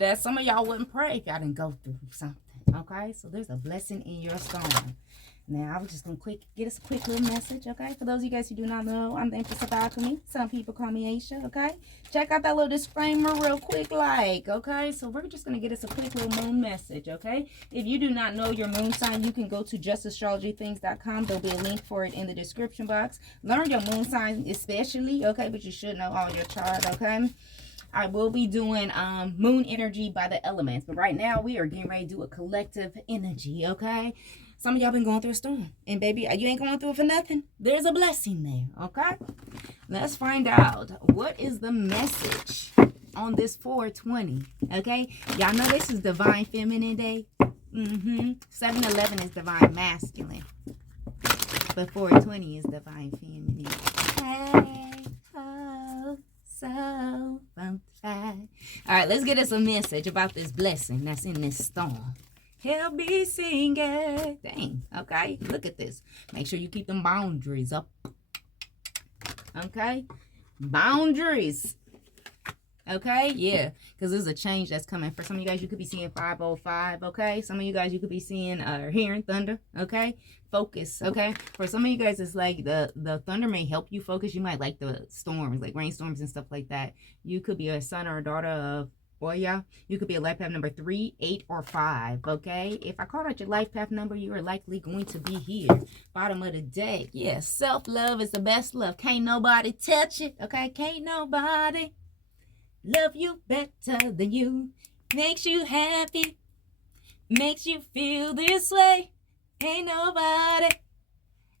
that. Some of y'all wouldn't pray if y'all didn't go through something. Okay, so there's a blessing in your storm. Now, I was just going to get us a quick little message, okay? For those of you guys who do not know, I'm the Empress of Alchemy. Some people call me Aisha, okay? Check out that little disclaimer real quick, okay? So we're just going to get us a quick little moon message, okay? If you do not know your moon sign, you can go to justastrologythings.com. There'll be a link for it in the description box. Learn your moon sign especially, okay? But you should know all your chart, okay? I will be doing moon energy by the elements. But right now, we are getting ready to do a collective energy, okay? Some of y'all been going through a storm. And baby, you ain't going through it for nothing. There's a blessing there, okay? Let's find out. What is the message on this 420, okay? Y'all know this is Divine Feminine Day. 7-11 is Divine Masculine. But 420 is Divine Feminine. Hey, oh, so funky. All right, let's get us a message about this blessing that's in this storm. Help me sing it. Dang. Okay. Look at this. Make sure you keep them boundaries up. Okay. Boundaries. Okay. Yeah. Because there's a change that's coming. For some of you guys, you could be seeing 505. Okay. Some of you guys, you could be seeing or hearing thunder. Okay. Focus. Okay. For some of you guys, it's like the thunder may help you focus. You might like the storms, like rainstorms and stuff like that. You could be a son or a daughter of, boy, yeah, you could be a life path number 3, 8, or 5, okay? If I called out your life path number, you are likely going to be here. Bottom of the deck. Yeah, self-love is the best love. Can't nobody touch it, okay? Can't nobody love you better than you. Makes you happy. Makes you feel this way. Ain't nobody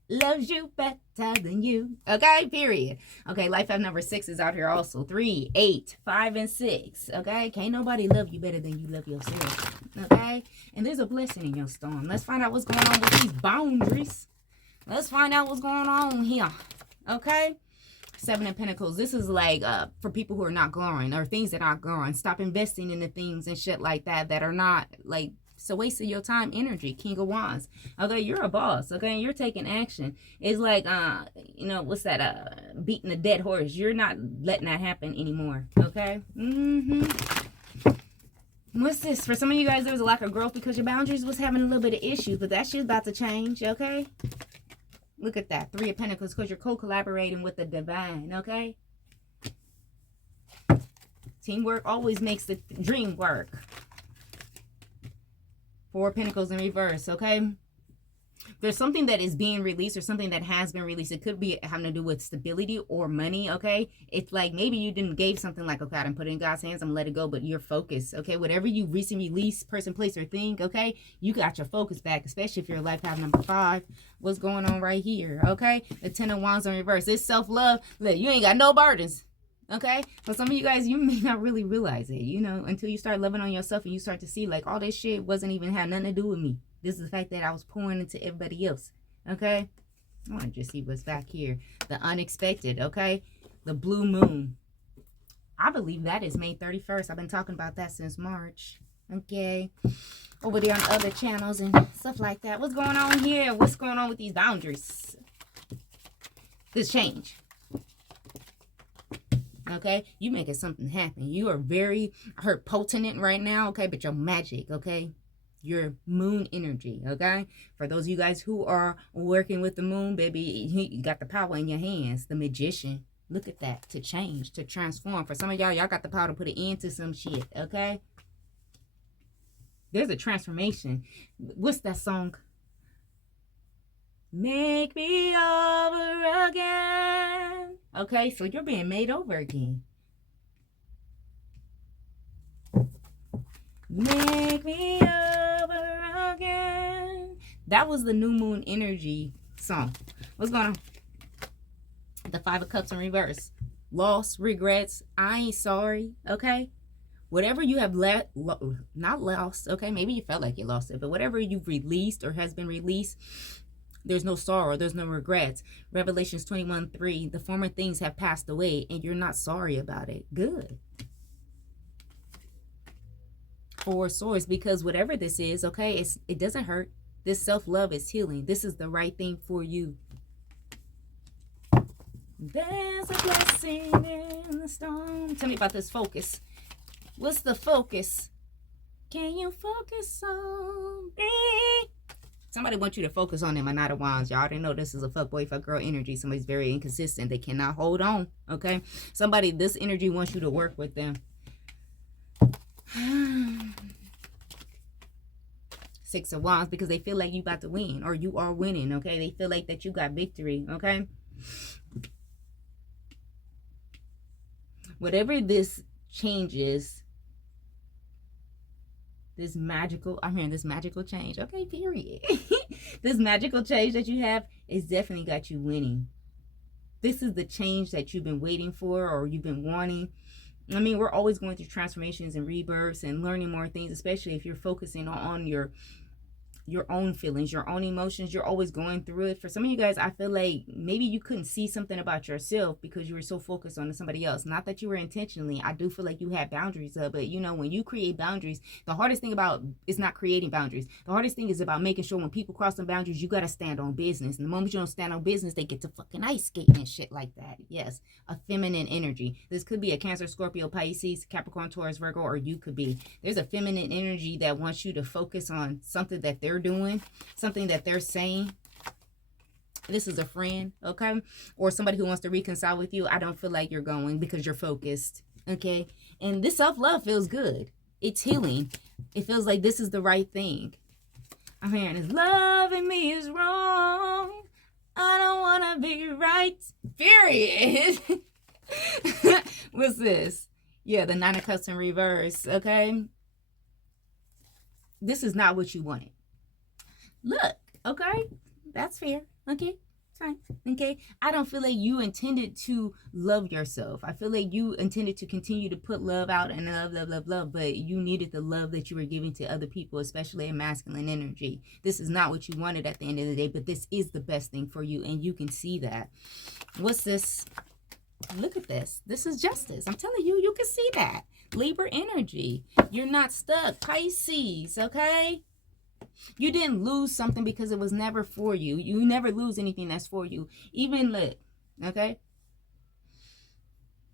loves you better than you. Okay, period. Okay, life path number 6 is out here also. 3, 8, 5, and 6. Okay, can't nobody love you better than you love yourself. Okay, and there's a blessing in your storm. Let's find out what's going on with these boundaries. Let's find out what's going on here. Okay, 7 of Pentacles. This is like for people who are not growing or things that aren't growing. Stop investing in the things and shit like that that are not like, so wasting your time, energy. King of Wands. Okay, you're a boss. Okay, you're taking action. It's like, you know, what's that? Beating a dead horse. You're not letting that happen anymore. Okay. What's this? For some of you guys, there was a lack of growth because your boundaries was having a little bit of issues, but that shit's about to change. Okay. Look at that. 3 of Pentacles, because you're co-collaborating with the divine. Okay. Teamwork always makes the dream work. 4 of Pentacles in reverse, okay? There's something that is being released or something that has been released. It could be having to do with stability or money, okay? It's like maybe you didn't gave something like, okay, I didn't put it in God's hands, I'm gonna let it go, but you're focused, okay? Whatever you recently released, person, place, or thing, okay? You got your focus back, especially if you're life path number 5. What's going on right here, okay? The 10 of Wands in reverse. It's self-love. Look, you ain't got no burdens. Okay, for some of you guys, you may not really realize it, you know, until you start loving on yourself and you start to see like all this shit wasn't even had nothing to do with me. This is the fact that I was pouring into everybody else. Okay, I want to just see what's back here. The unexpected. Okay, the blue moon. I believe that is May 31st. I've been talking about that since March. Okay, over there on other channels and stuff like that. What's going on here? What's going on with these boundaries? This change. Okay, you making something happen. You are very potent right now, okay, but you're magic, okay, your moon energy, okay. For those of you guys who are working with the moon, baby, you got the power in your hands. The magician, look at that. To change, to transform. For some of y'all got the power to put an end to some shit, okay. There's a transformation. What's that song? Make me over again. Okay, so you're being made over again. Make me over again. That was the new moon energy song. What's going on? The 5 of Cups in reverse. Loss, regrets. I ain't sorry. Okay. Whatever you have not lost. Okay. Maybe you felt like you lost it, but whatever you've released or has been released, there's no sorrow. There's no regrets. Revelations 21:3. The former things have passed away and you're not sorry about it. Good. 4 swords, because whatever this is, okay, it doesn't hurt. This self-love is healing. This is the right thing for you. There's a blessing in the storm. Tell me about this focus. What's the focus? Can you focus on me? Somebody wants you to focus on them. A Knight of Wands. Y'all already know this is a fuck boy, fuck girl energy. Somebody's very inconsistent. They cannot hold on. Okay? Somebody, this energy wants you to work with them. Six of Wands, because they feel like you got to win, or you are winning. Okay? They feel like that you got victory. Okay? Whatever this changes, this magical, I'm hearing this magical change. Okay, period. This magical change that you have is definitely got you winning. This is the change that you've been waiting for, or you've been wanting. I mean, we're always going through transformations and rebirths and learning more things, especially if you're focusing on your own feelings, your own emotions. You're always going through it. For some of you guys, I feel like maybe you couldn't see something about yourself because you were so focused on somebody else. Not that you were intentionally. I do feel like you had boundaries up, but you know, when you create boundaries, the hardest thing about is not creating boundaries. The hardest thing is about making sure when people cross some boundaries, you got to stand on business. And the moment you don't stand on business, they get to fucking ice skating and shit like that. Yes, a feminine energy. This could be a Cancer, Scorpio, Pisces, Capricorn, Taurus, Virgo, or you could be. There's a feminine energy that wants you to focus on something that they're doing, something that they're saying. This is a friend, okay, or somebody who wants to reconcile with you. I don't feel like you're going because you're focused, okay? And this self-love feels good. It's healing. It feels like this is the right thing. I'm hearing is loving me is wrong. I don't want to be right. Period. What's this? Yeah, the Nine of Cups in reverse, okay? This is not what you wanted. Look, okay? That's fair, okay? Fine, okay? I don't feel like you intended to love yourself. I feel like you intended to continue to put love out and love, but you needed the love that you were giving to other people, especially in masculine energy. This is not what you wanted at the end of the day, but this is the best thing for you, and you can see that. What's this? Look at this. This is justice. I'm telling you, you can see that. Libra energy. You're not stuck. Pisces, okay? You didn't lose something because it was never for you. You never lose anything that's for you. Even look, okay?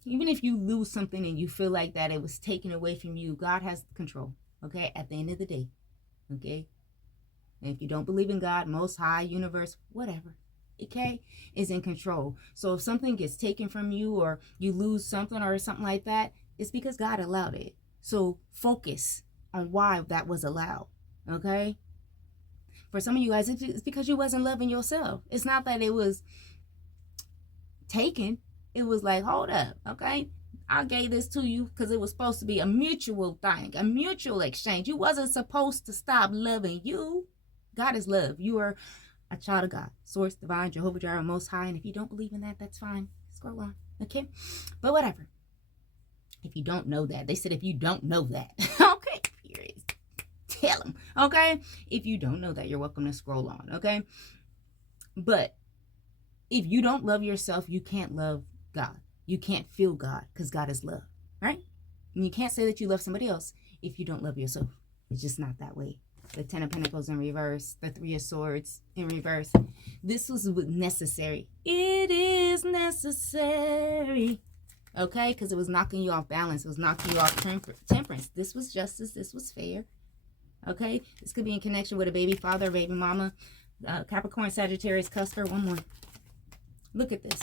Even if you lose something and you feel like that it was taken away from you, God has control, okay? At the end of the day, okay? And if you don't believe in God, Most High, universe, whatever, okay, is in control. So if something gets taken from you or you lose something or something like that, it's because God allowed it. So focus on why that was allowed, okay? For some of you guys, it's because you wasn't loving yourself. It's not that it was taken. It was like, hold up, okay? I gave this to you because it was supposed to be a mutual thing, a mutual exchange. You wasn't supposed to stop loving you. God is love. You are a child of God, source, divine, Jehovah Jireh, Most High. And if you don't believe in that, that's fine. Scroll on, okay? But whatever. If you don't know that, they said if you don't know that, okay, period. Tell them, okay? If you don't know that, you're welcome to scroll on, okay? But if you don't love yourself, you can't love God. You can't feel God because God is love, right? And you can't say that you love somebody else if you don't love yourself. It's just not that way. The Ten of Pentacles in reverse, the Three of Swords in reverse. This was necessary. It is necessary, okay? Because it was knocking you off balance. It was knocking you off temperance. This was justice. This was fair. Okay, this could be in connection with a baby father, baby mama, Capricorn, Sagittarius, Cusper. One more. Look at this.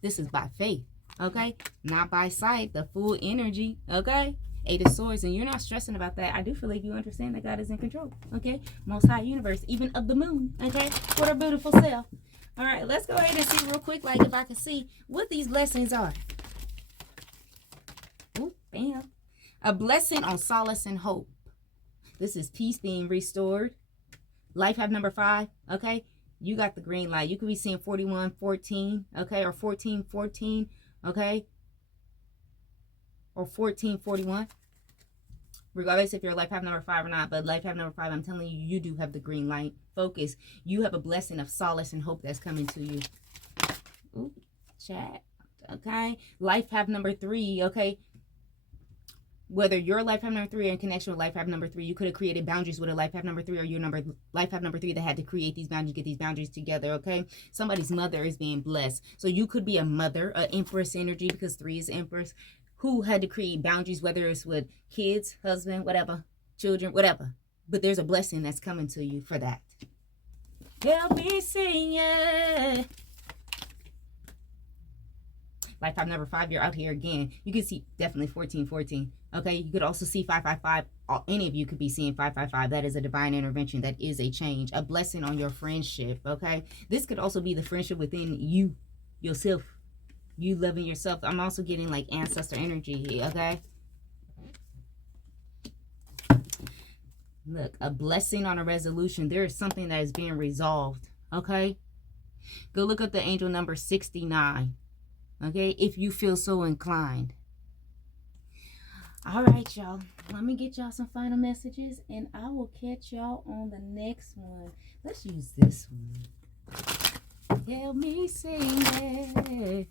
This is by faith, okay? Not by sight, the full energy, okay? Eight of Swords, and you're not stressing about that. I do feel like you understand that God is in control, okay? Most High universe, even of the moon, okay? What a beautiful self. All right, let's go ahead and see real quick, like if I can see what these blessings are. Ooh, bam. A blessing on solace and hope. This is peace being restored. Life have number 5, okay? You got the green light. You could be seeing 4114, okay? Or 1414, okay? Or 1441. Regardless if your life have number 5 or not, but life have number 5, I'm telling you, you do have the green light. Focus. You have a blessing of solace and hope that's coming to you. Ooh, chat, okay? Life have number 3, okay? Whether your life have number 3 or in connection with life have number 3, you could have created boundaries with a life have number 3 or your life have number 3 that had to create these boundaries, get these boundaries together, okay? Somebody's mother is being blessed. So you could be a mother, an empress energy because 3 is empress. who had to create boundaries, whether it's with kids, husband, whatever, children, whatever. But there's a blessing that's coming to you for that. Help me sing it. Lifetime number 5, you're out here again. You can see definitely 1414. Okay, you could also see 555. Any of you could be seeing 555. That is a divine intervention. That is a change, a blessing on your friendship. Okay, this could also be the friendship within you, yourself, you loving yourself. I'm also getting like ancestor energy here. Okay, look, a blessing on a resolution. There is something that is being resolved. Okay, go look up the angel number 69. Okay, if you feel so inclined. All right, y'all. Let me get y'all some final messages, and I will catch y'all on the next one. Let's use this one. Help me sing it.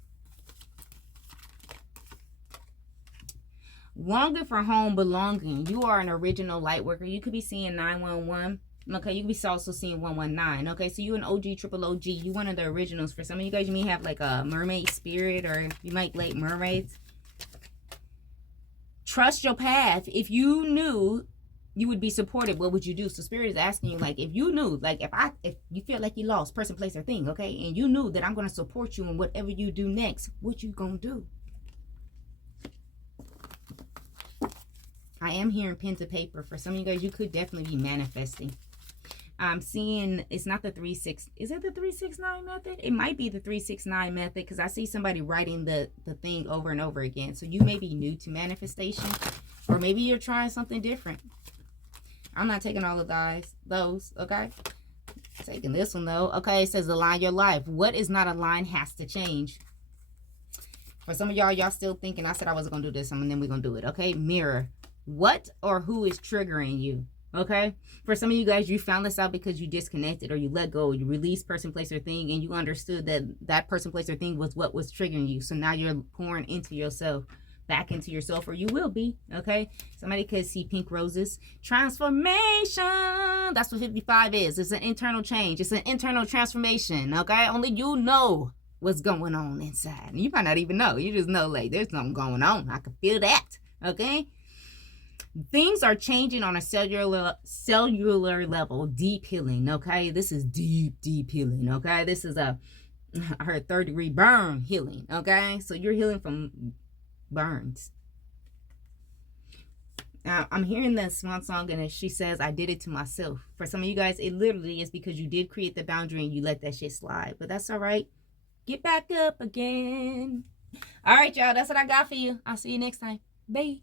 Longing for home belonging. You are an original light worker. You could be seeing 911. Okay, you can be also seeing 119. Okay, so you an OG, triple OG. You one of the originals. For some of you guys, you may have like a mermaid spirit, or you might like mermaids. Trust your path. If you knew you would be supported, what would you do? So Spirit is asking you, like, if you knew, like, if you feel like you lost person, place, or thing, okay, and you knew that I'm going to support you in whatever you do next, what you gonna do? I am hearing pen to paper. For some of you guys, you could definitely be manifesting. I'm seeing it's not the 3-6. Is it the 3-6-9 method? It might be the 3-6-9 method, because I see somebody writing the thing over and over again. So you may be new to manifestation, or maybe you're trying something different. I'm not taking all of those, okay? Taking this one though. Okay, it says align your life. What is not aligned has to change. For some of y'all still thinking I said I wasn't gonna do this, and then we're gonna do it. Okay, mirror. What or who is triggering you? Okay, for some of you guys, you found this out because you disconnected, or you let go, you released person, place, or thing, and you understood that that person, place, or thing was what was triggering you. So now you're pouring into yourself, back into yourself, or you will be. Okay, somebody could see pink roses. Transformation. That's what 55 is. It's an internal change. It's an internal transformation. Okay, only you know what's going on inside. You might not even know. You just know, like, there's something going on. I can feel that. Okay. Things are changing on a cellular level. Deep healing. Okay, this is deep healing. Okay, this is I heard 3rd-degree burn healing. Okay, so you're healing from burns. Now I'm hearing this one song, and she says, I did it to myself. For some of you guys, it literally is because you did create the boundary and you let that shit slide. But that's all right. Get back up again. All right, y'all, that's what I got for you. I'll see you next time. Bye.